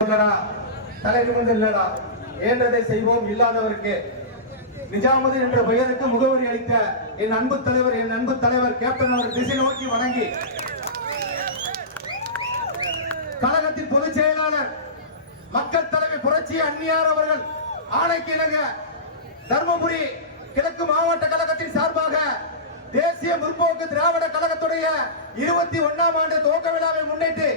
இல்லடா இல்லடா. ஏன்றதை செய்வோம் இல்லாதவருக்கு. நிஜாமது என்ற பெயருக்கு முகவரி அளித்த என் அன்பு தலைவர் என் அன்பு தலைவர் கேப்டன் அவர் திசை நோக்கி வணங்கி. கழகத்தின் பொதுச் செயலாளர் மக்கள் தலைமை புரட்சி அந்நியார் அவர்கள் ஆணைக்கு இணங்க தர்மபுரி கிழக்கு மாவட்ட கழகத்தின் சார்பாக தேசிய முற்போக்கு திராவிட கழகத்துடைய இருபத்தி ஒன்னாம் ஆண்டு துவக்க விழாவை முன்னிட்டு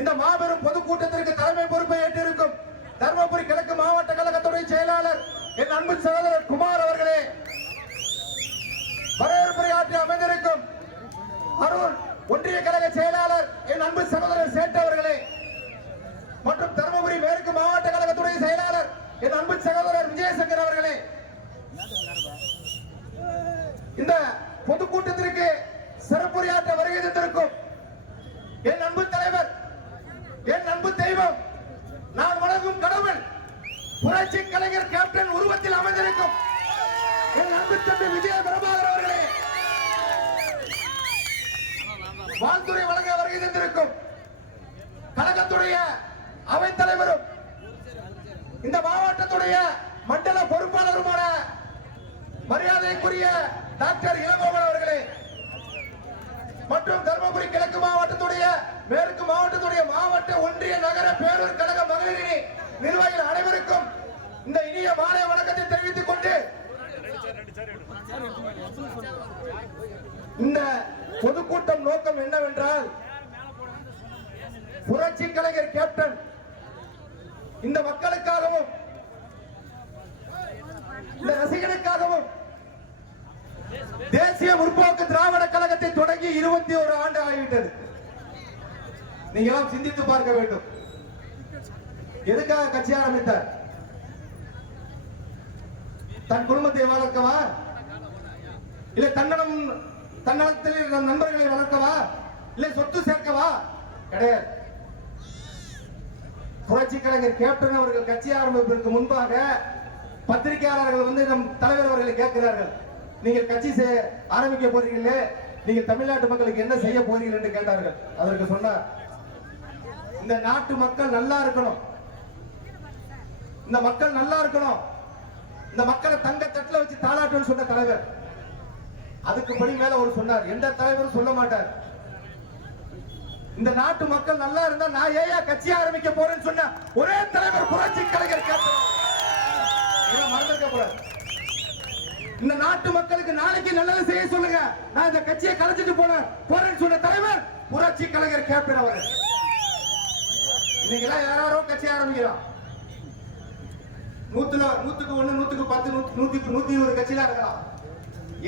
இந்த மாபெரும் பொதுக்கூட்டத்திற்கு தலைமை பொறுப்பை ஏற்றிருக்கும் தருமபுரி கிழக்கு மாவட்ட கழகத்துடைய செயலாளர் என் அன்பு சகோதரர் குமார் அவர்களே. வரவேற்புரை ஆற்றி அமைந்திருக்கும் அரூர் ஒன்றிய கழக செயலாளர் என் அன்பு சகோதரர் சேட்டு அவர்களே. மற்றும் தருமபுரி மேற்கு மாவட்ட கழகத்துடைய செயலாளர் என் அன்பு சகோதரர் விஜயசங்கர் அவர்களே. இந்த பொதுக்கூட்டத்திற்கு சிறப்புரையாற்ற வருகை தந்திருக்கும் என் அன்பு தலைவர் என் அன்பு தெய்வம் நான் வணங்கும் கடவுள் புரட்சி கலைஞர் கேப்டன் உருவத்தில் அமைந்திருக்கும். என் அன்பு தம்பி விஜய பிரபாகர் அவர்களே வாழ்த்துறை வழங்க வருகை தந்திருக்கும் கழகத்துடைய அவைத் தலைவரும் இந்த மாவட்டத்துடைய மண்டல பொறுப்பாளருமான மரியாதைக்குரிய டாக்டர் இளங்கோவன் அவர்களே மற்றும் தருமபுரி கிழக்கு மாவட்டத்துடைய மேற்கு மாவட்டத்துடைய மாவட்ட ஒன்றிய நகர பேரூர் கழக மகளிரணி நிர்வாகிகள் அனைவருக்கும் இந்த இனிய மாலை வணக்கத்தை தெரிவித்துக் கொண்டு இந்த பொதுக்கூட்டம் நோக்கம் என்னவென்றால் புரட்சி கலைஞர் கேப்டன் இந்த மக்களுக்காகவும் இந்த ரசிகனுக்காகவும் தேசிய முற்போக்கு திராவிட கழகத்தை தொடங்கி இருபத்தி ஒரு ஆண்டு ஆகிவிட்டது. நீங்க எல்லாம் சிந்தித்து பார்க்க வேண்டும். எதுக்காக கட்சி ஆரம்பித்தார்? தன் குடும்பத்தை வளர்க்கவா? இல்ல தன்னலம் தன்னலத்தில் நண்பர்களை வளர்க்கவா? இல்ல சொத்து சேர்க்கவா? கிடையாது. புரட்சி கலைஞர் கேப்டன் அவர்கள் கட்சி ஆரம்பிப்பதற்கு முன்பாக பத்திரிகையாளர்கள் வந்து நம் தலைவர் அவர்களை கேட்கிறார்கள். நீங்கள் கட்சி ஆரம்பிக்க போறீங்களே நீங்கள் தமிழ்நாட்டு மக்களுக்கு என்ன செய்ய போறீர்கள் என்று கேட்டார்கள். அதற்கு சொன்னார் இந்த நாட்டு மக்கள் நல்லா இருக்கணும். இந்த மக்கள் நல்லா இருக்கணும். இந்த மக்களை தங்க தட்டுல வச்சு தாளாட்டுன்னு சொன்ன தலைவர். அதுக்கு படி மேல ஒரு சொன்னார். எந்த தலைவரும் சொல்ல மாட்டார். இந்த நாட்டு மக்கள் நல்லா இருந்தா நான் ஏயா கட்சி ஆரம்பிக்க போறேன்னு சொன்ன ஒரே தலைவர் புரட்சி கலைஞர் கேப்டன் கூடாது இந்த நாட்டு மக்களுக்கு நாளைக்கு நல்லது செய்ய சொல்லுங்க. நான் இந்த கட்சியை கலைச்சிட்டு போனேன் போறேன்னு சொன்ன தலைவர் புரட்சி கலைஞர் கேப்டன் அவர். இன்னைக்கெல்லாம் யாரோ கட்சி ஆரம்பிக்கிறோம். நூத்துல நூத்துக்கு ஒண்ணு நூத்துக்கு பத்து நூத்தி நூத்தி நூத்தி இருபது கட்சியில இருக்கலாம்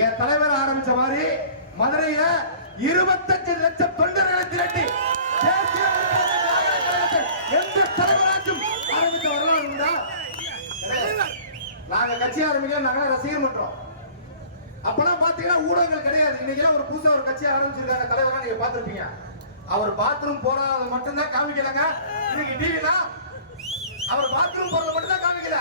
என் தலைவர் ஆரம்பிச்ச மாதிரி மதுரையில இருபத்தஞ்சு லட்சம் தொண்டர்களை திரட்டி தேசிய எந்த தலைவராச்சும் ஆரம்பித்த வரலாறு உண்டா நாங்க கட்சி ஆரம்பிக்க நாங்க ரசிகர் மன்றம். அப்பெல்லாம் பாத்தீங்கன்னா ஊடகங்கள் கிடையாது. இன்னைக்கு ஒரு புதுசா ஒரு கட்சி ஆரம்பிச்சிருக்காங்க தலைவரா நீங்க பாத்திருப்பீங்க அவர் பாத்ரூம் போறாத மட்டும்தான் காமிக்கலங்க. இன்னைக்கு டிவில அவர் பாத்ரூம் போறத மட்டும் தான் காமிக்கல.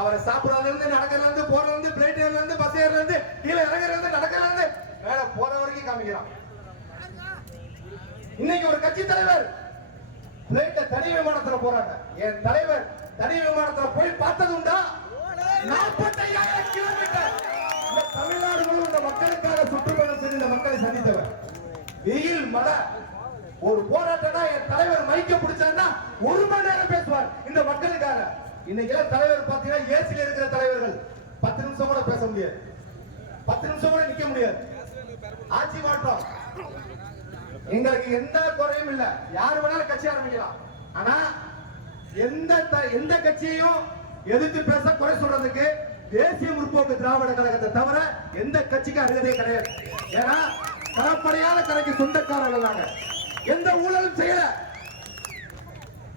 அவர் சாப்பிடறதுல இருந்து நடக்கிறதுல இருந்து போறதுல இருந்து பிளேட் ஏறல இருந்து பஸ் ஏறல இருந்து கீழே இறங்குறதுல இருந்து நடக்கிறதுல இருந்து மேல போற வரைக்கும் காமிக்கிறான். இன்னைக்கு ஒரு கட்சி தலைவர் பிளைட்ல தனி விமானத்துல போறாங்க. என் தலைவர் தனி விமானத்துல போய் பார்த்தது உண்டா? நாற்பத்தையாயிரம் கிலோமீட்டர் இந்த தமிழ்நாடு முழுவதும் இந்த மக்களுக்காக சுற்றுப்பயணம் செய்து இந்த மக்களை சந்தித்தவர். வெயில் மழை ஒரு போராட்டம்னா என் தலைவர் மைக்க பிடிச்சாருன்னா ஒரு மணி நேரம் பேசுவார். இந்த மக்களுக்காக. இன்னைக்கு எல்லாம் தலைவர் பாத்தீங்கன்னா ஏசில இருக்கிற தலைவர்கள் பத்து நிமிஷம் கூட பேச முடியாது. பத்து நிமிஷம் கூட நிக்க முடியாது. ஆட்சி மாற்றம். எங்களுக்கு எந்த குறையும் இல்ல. யாரு வேணாலும் கட்சி ஆரம்பிக்கலாம். ஆனா எந்த த- எந்த கட்சியையும் எதிர்த்து பேச குறை சொல்றதுக்கு தேசிய முற்போக்கு திராவிட கழகத்தை தவிர எந்த கட்சிக்கும் அருகதே கிடையாது. ஏன்னா கலப்படையான கடைக்கு சொந்தக்காரர்கள் நாங்கள் எந்த ஊழலும் செய்யல.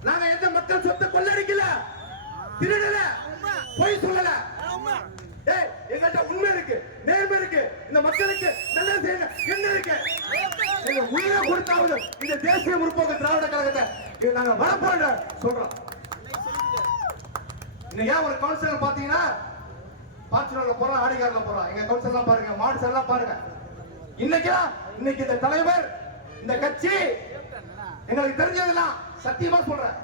நாங்க எந்த மக்கள் சொத்தை கொள்ளடிக்கல. திருடல. பொய் சொல்லல. எங்கள்கிட்ட உண்மை இருக்கு நேர்மை இருக்கு. இந்த மக்களுக்கு நல்லது செய்யுங்க. என்ன இருக்கு? எங்க உயிரை கொடுத்தாவது இந்த தேசிய முற்போக்கு திராவிட கழகத்தை இது நாங்க வளர்ப்போம் சொல்றோம். இன்னைக்கு ஏன் ஒரு கவுன்சிலர் பாத்தீங்கன்னா பாச்சுனர்ல போறோம் ஆடிக்காரில் போறோம் எங்க கவுன்சிலர் பாருங்க மாடு எல்லாம் பாருங்க. இன்னைக்கு இன்னைக்கு இந்த தலைவர் இந்த கட்சி எங்களுக்கு தெரிஞ்சதெல்லாம் சத்தியமா சொல்றேன்.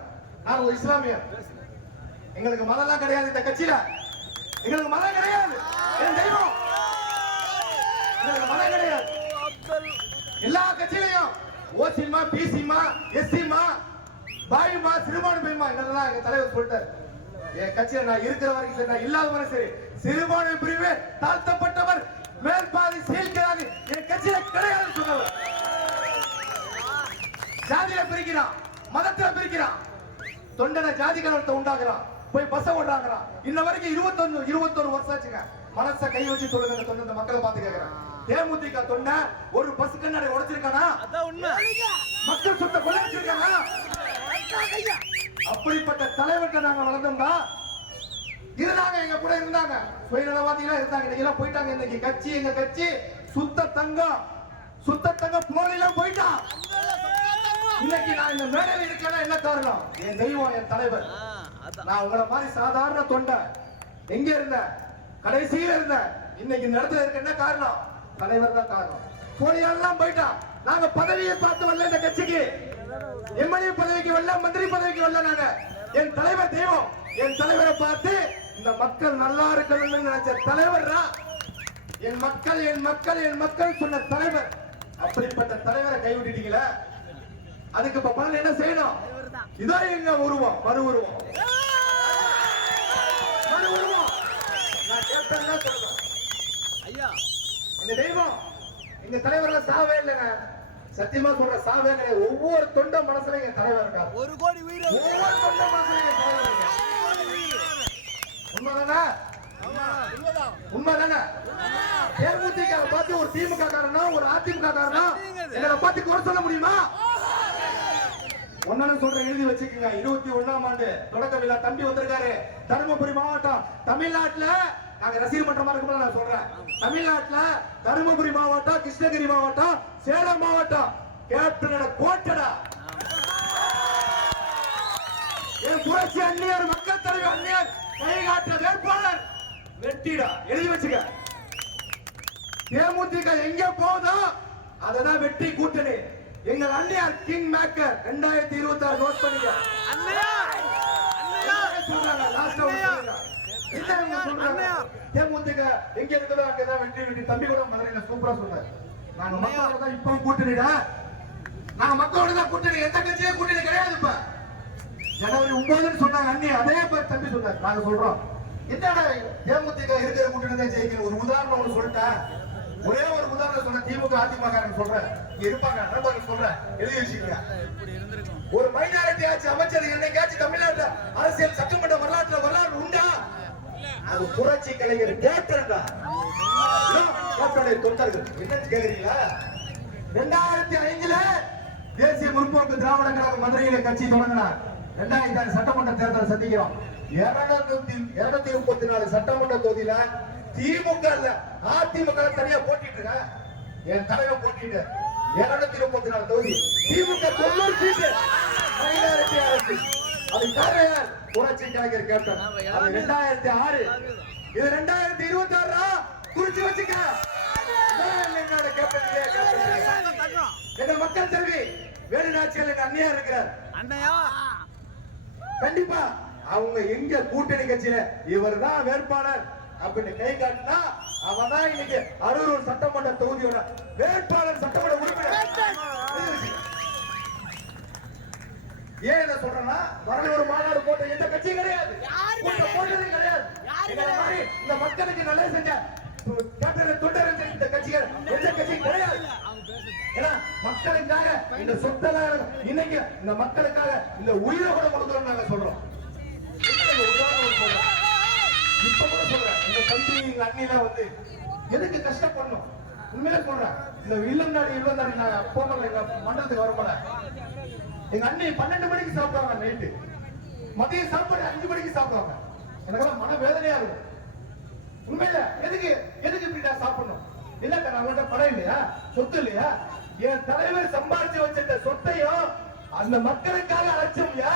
நான் ஒரு இஸ்லாமியர். எங்களுக்கு மதம்லாம் கிடையாது இந்த கட்சியில. எங்களுக்கு மதம் கிடையாது. என் தெய்வம். எங்களுக்கு மதம் கிடையாது. எல்லா கட்சியிலையும் ஓசிமா பிசிமா எஸ்சிமா பாயுமா சிறுபான்மை பெய்யுமா இதெல்லாம் எங்க தலைவர் சொல்லிட்டார். என் கட்சியில நான் இருக்கிற வரைக்கும் சரி நான் இல்லாத வரைக்கும் சரி சிறுபான்மை பிரிவு தாழ்த்தப்பட்டவர் மேற்பாதி சீல்கிறாங்க என் கட்சியில கிடையாதுன்னு சொன்னவர். ஜாதியில பிரிக்கிறான் மதத்துல பிரிக்கிறான். தொண்டனை ஜாதி கலவரத்தை உண்டாக்குறான். போய் பஸ் ஓடுறாங்கிறான் இன்ன வரைக்கும் இருபத்தொன்னு இருபத்தொரு வருஷம் ஆச்சுங்க. மனச கை வச்சு சொல்லுங்க தொண்டை இந்த மக்களை பார்த்து கேட்கிறேன் தேமுதிக தொண்டை ஒரு பஸ் கண்ணாடி உடைச்சிருக்கானா? மக்கள் சொத்தை கொலை வச்சிருக்கானா அப்படிப்பட்ட தலைவர்கிட்ட நாங்க வளர்ந்தோம்டா. இருந்தாங்க எங்க கூட இருந்தாங்க. சுயநலவாதிகளா இருந்தாங்க. இன்னைக்கு போயிட்டாங்க. இன்னைக்கு கட்சி எங்க கட்சி. சுத்த தங்கம். சுத்த தங்கம் போலிலாம் போயிட்டான் இன்னைக்கு நான் இந்த மேடையில் இருக்கேன்னா என்ன காரணம்? என் தெய்வம் என் தலைவர். நான் உங்களை மாதிரி சாதாரண தொண்டை. எங்க இருந்த கடைசியில இருந்த இன்னைக்கு இந்த இடத்துல இருக்க என்ன காரணம்? தலைவர் தான் காரணம். போலியெல்லாம் போயிட்டான். நாங்க பதவியை பார்த்து வரல இந்த கட்சிக்கு. எம்எல்ஏ பதவிக்கு வரல மந்திரி பதவிக்கு வரல நாங்க. என் தலைவர் தெய்வம். என் தலைவரை பார்த்து இந்த மக்கள் நல்லா இருக்கணும்னு நினைச்ச தலைவர் என் மக்கள் என் மக்கள் என் மக்கள் சொன்ன தலைவர். அப்படிப்பட்ட தலைவரை கைவிட்டுட்டீங்களே? அதுக்கு இப்ப பலன் என்ன செய்யணும்? இதோ எங்க உருவம் மறு உருவம் மறு உருவம் நான் கேப்டன் தான் சொல்றேன். ஐயா. எங்க தெய்வம் எங்க தலைவர்ல சாவே இல்லைங்க. சத்தியமா சொல்ற சாவே கிடையாது. ஒவ்வொரு தொண்ட மனசுல எங்க தலைவர் இருக்காரு. ஒரு கோடி உயிர் ஒவ்வொரு தொண்ட மனசுல எங்க தலைவர் இருக்காரு. உண்மைதானே? உண்மைதானே. தேமுதிக பார்த்து ஒரு திமுக காரனா ஒரு அதிமுக காரனா எங்களை பார்த்து குறை சொல்ல முடியுமா? ஒன்னு சொல்ற எழுதி வச்சுக்கோங்க. இருபத்தி ஒண்ணாம் ஆண்டு தொடக்க விழா தம்பி வந்திருக்காரு. தருமபுரி மாவட்டம். தமிழ்நாட்டுல நாங்க ரசிகர் மன்றமா இருக்கும்போது நான் சொல்றேன். தமிழ்நாட்டுல தருமபுரி மாவட்டம் கிருஷ்ணகிரி மாவட்டம் சேலம் மாவட்டம். கேப்டனோட கோட்டடா. என் புரட்சி அந்நியர் மக்கள் தலைவர் அந்நியர் கைகாட்ட வேட்பாளர் வெட்டிடா எழுதி வச்சுக்க. தேமுதிக எங்க போகுதோ அததான் வெற்றி கூட்டணி. எங்கள் அந்நியார் கிங் மேக்கர் ரெண்டாயிரத்தி இருபத்தி ஆறு நோட் பண்ணிக்க தேமுதிக எங்க இருக்குதோ அங்கதான் வெற்றி வெற்றி தம்பி கூட மதுரையில சூப்பரா சொன்னார். நாங்க மக்களோட தான் இப்போ கூட்டணிடா. நாங்க மக்களோட தான் கூட்டணி எந்த கட்சியும் கூட்டணி கிடையாது இப்ப. ஜனவரி ஒன்பதுன்னு சொன்னாங்க அண்ணி அதே பேர் தம்பி சொன்னார். நாங்க சொல்றோம். என்னடா தேமுதிக இருக்கிற கூட்டணி தான் ஜெயிக்கணும். ஒரு உதாரணம் ஒண்ணு சொல்லிட்டேன். ஒரே ஒரு உதாரணம் சொல்றேன் திமுக அதிமுக சொல்றேன். இங்க இருப்பாங்க. சொல்றேன். எழுதி வச்சுக்கோங்க. ஒரு மைனாரிட்டி ஆட்சி அமைச்சர் என்னைக்காச்சும் தமிழ்நாட்டுல அரசியல் சட்டமன்ற வரலாற்றுல வரலாறு உண்டா? அது புரட்சி கலைஞர் கேப்டனுடைய தொண்டர்கள். என்ன கேக்குறீங்களா? ரெண்டாயிரத்தி ஐந்துல தேசிய முற்போக்கு திராவிட கழகம் மதுரையில கட்சி தொடங்கினார். ரெண்டாயிரத்தி ஆறு சட்டமன்ற தேர்தலை சந்திக்கிறோம். இருநூத்தி இருநூத்தி முப்பத்தி நாலு சட்டமன்ற தொகுதியில திமுக அதிமுக தனியா போட்டிட்டு இருக்க என் தலைவர் போட்டிட்டு இருநூத்தி முப்பத்தி நாலு தொகுதி திமுக தொண்ணூறு சீட்டு. மைனாரிட்டி அரசு. அது யார் புரட்சி கலைஞர் கேப்டன். அது ரெண்டாயிரத்தி ஆறு. இது ரெண்டாயிரத்தி இருபத்தி ஆறு குறிச்சு வச்சுக்க. என்னோட கேப்டன் எங்க மக்கள் செல்வி வேலுநாச்சியல் எங்க அண்ணியா இருக்கிறார். அண்ணையா? கண்டிப்பா அவங்க எங்க கூட்டணி கட்சியில இவர்தான் வேட்பாளர். அப்படின்னு கை காட்டினா அவன் தான் இன்னைக்கு அரூர் சட்டமன்ற தொகுதியோட வேட்பாளர் சட்டமன்ற உறுப்பினர். ஏன் இதை சொல்றேன்னா வரலூர் மாநாடு போட்ட எந்த கட்சியும் கிடையாது. போட்டதே கிடையாது. இந்த மக்களுக்கு நல்லது செஞ்ச கேப்டன் தொண்டர் இந்த கட்சிகள் எந்த கட்சியும் கிடையாது. ஏன்னா மக்களுக்காக இந்த சொத்தெல்லாம் இன்னைக்கு இந்த மக்களுக்காக இந்த உயிரை கூட கொடுக்குறோம் நாங்க சொல்றோம். உதாரணம் சொல்றேன். இப்ப கூட சொல்றேன். இந்த தம்பி எங்க அண்ணிலாம் வந்து எதுக்கு கஷ்டப்படணும்? உண்மையில சொல்றேன். இந்த இல்லந்தாடி இல்லந்தாடி நான் போகல. எங்க மண்டலத்துக்கு வரப்போல. எங்க அண்ணி பன்னெண்டு மணிக்கு சாப்பிடுவாங்க நைட்டு மதியம் சாப்பாடு அஞ்சு மணிக்கு சாப்பிடுவாங்க. எனக்கெல்லாம் மன வேதனையா இருக்கும் உண்மையில எதுக்கு எதுக்கு இப்படிடா சாப்பிடணும்? இல்லக்கா நம்மகிட்ட படம் இல்லையா? சொத்து இல்லையா? என் தலைவர் சம்பாதிச்சு வச்சிருந்த சொத்தையும் அந்த மக்களுக்காக அழைச்சோம்யா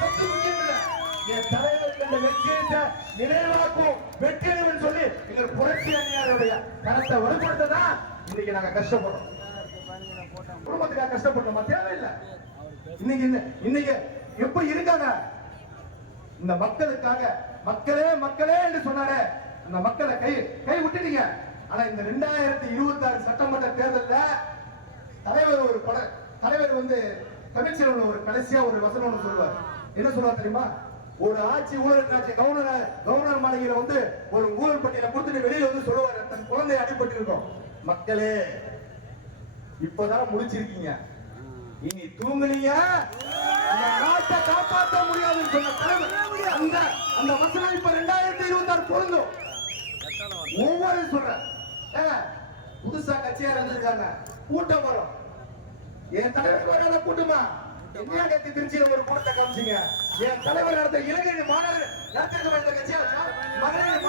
சொத்து முக்கியம் இல்லை. என் தலைவர் இந்த வெற்றியத்தை நினைவாக்கும் வெற்றியவன் சொல்லி எங்கள் புரட்சி அணியாருடைய கருத்தை வலுப்படுத்ததான் இன்னைக்கு நாங்க கஷ்டப்படுறோம். குடும்பத்துக்காக கஷ்டப்படுறோமா. தேவையில்லை. இன்னைக்கு இன்னைக்கு எப்படி இருக்காங்க? இந்த மக்களுக்காக மக்களே மக்களே என்று சொன்னாரே. அந்த மக்களை கை கை விட்டுட்டீங்க. ஆனா இந்த ரெண்டாயிரத்தி இருபத்தி ஆறு சட்டமன்ற தேர்தலில் தலைவர் ஒரு தலைவர் வந்து தமிழ்ச்சியில் ஒரு கடைசியா ஒரு வசனம் ஒண்ணு சொல்லுவார். என்ன சொல்லுவார் தெரியுமா? ஒரு ஆட்சி ஊழல் ஆட்சி கவர்னர் கவர்னர் மாளிகையில வந்து ஒரு ஊழல் பட்டியலை கொடுத்துட்டு வெளியில வந்து சொல்லுவார். தன் குழந்தை அடிபட்டு இருக்கும் மக்களே இப்பதான் முடிச்சிருக்கீங்க. இனி தூங்குனீங்க நாட்டை காப்பாற்ற முடியாதுன்னு சொன்ன தலைவர் அந்த அந்த வசனம் இப்ப ரெண்டாயிரத்தி இருபத்தி ஆறு பொருந்தும். ஒவ்வொரு சொல்றேன். புதுசா கட்சியா இருந்திருக்காங்க. கூட்டம் வரும். என் தலைவர் வராத கூட்டமா? இந்தியா நேத்து திருச்சியில ஒரு கூட்டத்தை காமிச்சீங்க. என் தலைவர் நடத்த இளைஞர் மாநாடு நடத்திருக்குமா இந்த கட்சியா மகளிர்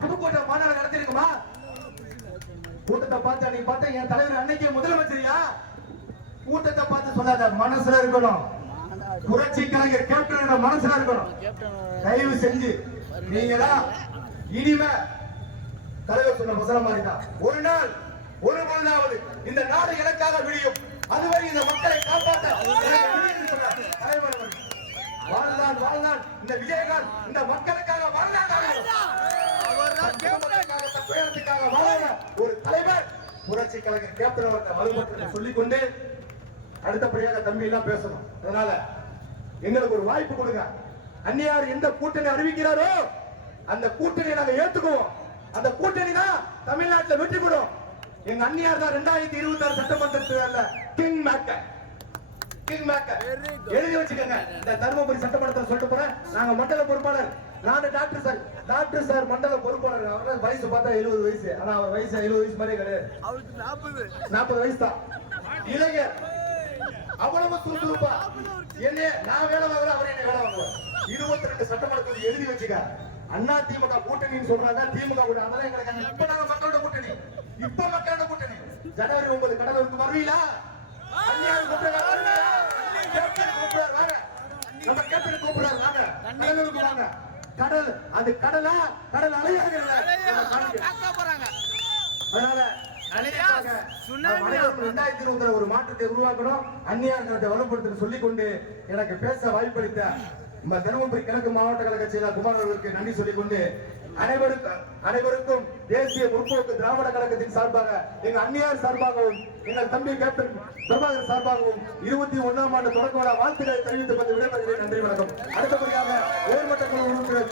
புதுக்கோட்டை மாநாடு நடத்திருக்குமா? கூட்டத்தை பார்த்தா நீ பார்த்தா என் தலைவர் அன்னைக்கு முதலமைச்சரியா? கூட்டத்தை பார்த்து சொல்லாத மனசுல இருக்கணும். புரட்சி கலைஞர் கேப்டன் மனசுல இருக்கணும். தயவு செஞ்சு நீங்களா இனிமே தலைவர் சொன்ன வசனம் மாதிரிதான். ஒரு நாள் ஒரு பொழுதாவது இந்த நாடு எனக்காக விடியும் அதுவரை இந்த மக்களை காப்பாற்ற தலைவர் வாழ்ந்தான் வாழ்ந்தான் இந்த விஜயகாந்த் இந்த மக்களுக்காக வாழ்ந்தான் மக்களுக்காக, ஒரு தலைவர் புரட்சி கலைஞர் கேப்டன் அவர்கள் வலுப்பட்டு சொல்லிக் கொண்டு அடுத்தபடியாக தம்பி எல்லாம் பேசணும். அதனால எங்களுக்கு ஒரு வாய்ப்பு கொடுங்க. அந்நியார் எந்த கூட்டணி அறிவிக்கிறாரோ அந்த கூட்டணியை நாங்க ஏத்துக்குவோம். அந்த கூட்டணி தான் தமிழ்நாட்டில் வெற்றி பெறும். எங்க அந்நியார் தான் ரெண்டாயிரத்தி இருபத்தி ஆறு சட்டமன்ற தேர்தல்ல கிங் மேக்கர் கிங் மேக்கர் எழுதி வச்சுக்கோங்க. இந்த தருமபுரி சட்டமன்றத்தில் சொல்லிட்டு போறேன். நாங்க மண்டல பொறுப்பாளர். நானு டாக்டர் சார் டாக்டர் சார் மண்டல பொறுப்பாளர். அவர் வயசு பார்த்தா எழுபது வயசு. ஆனா அவர் வயசு எழுபது வயசு மாதிரியே கிடையாது. அவருக்கு நாற்பது நாற்பது வயசு தான். இளைஞர். அவ்வளவு சுறுசுறுப்பா. என்ன நான் வேலை வாங்குறேன் அவர் என்ன வேலை வாங்குவார். இருபத்தி ரெண்டு சட்டமன்ற தொகுதி எழுதி வச்சுக்க. அண்ணா திமுக கூட்டணின்னு சொல்றாங்க. திமுக கூட அதெல்லாம் எங்களுக்கு இப்ப நாங்க மக்களோட கூட்டணி. இப்ப மக்களோட கூட்டணி. ஜனவரி ஒன்பது கடலூருக்கு வருவீங்களா? அந்நியார். நம்ம கேப்டன் கூப்பிடுறாரு, வாங்க. கடலூருக்கு வாங்க. கடல் அது கடலா? கடல் அலையாக காக்க போறாங்க. அதனால அலையா, சுனாமி ரெண்டாயிரத்தி இருபதுல ஒரு மாற்றத்தை உருவாக்கணும். அந்நியாரத்தை வலுப்படுத்த சொல்லிக் கொண்டு எனக்கு பேச வாய்ப்பளித்த நம்ம தருமபுரி கிழக்கு மாவட்ட கழக செயலர் குமார் அவர்களுக்கு நன்றி சொல்லிக் கொண்டு அனைவருக்கும் அனைவருக்கும் தேசிய முற்போக்கு திராவிட கழகத்தின் சார்பாக எங்க அந்நியார் சார்பாகவும் எங்கள் தம்பி கேப்டன் பிரபாகர் சார்பாகவும் இருபத்தி ஒண்ணாம் ஆண்டு தொடக்க விழா வாழ்த்துக்களை தெரிவித்து கொண்டு விடைபெறுகிறேன். நன்றி வணக்கம். அடுத்தபடியாக உயர்மட்ட குழு உறுப்பினர்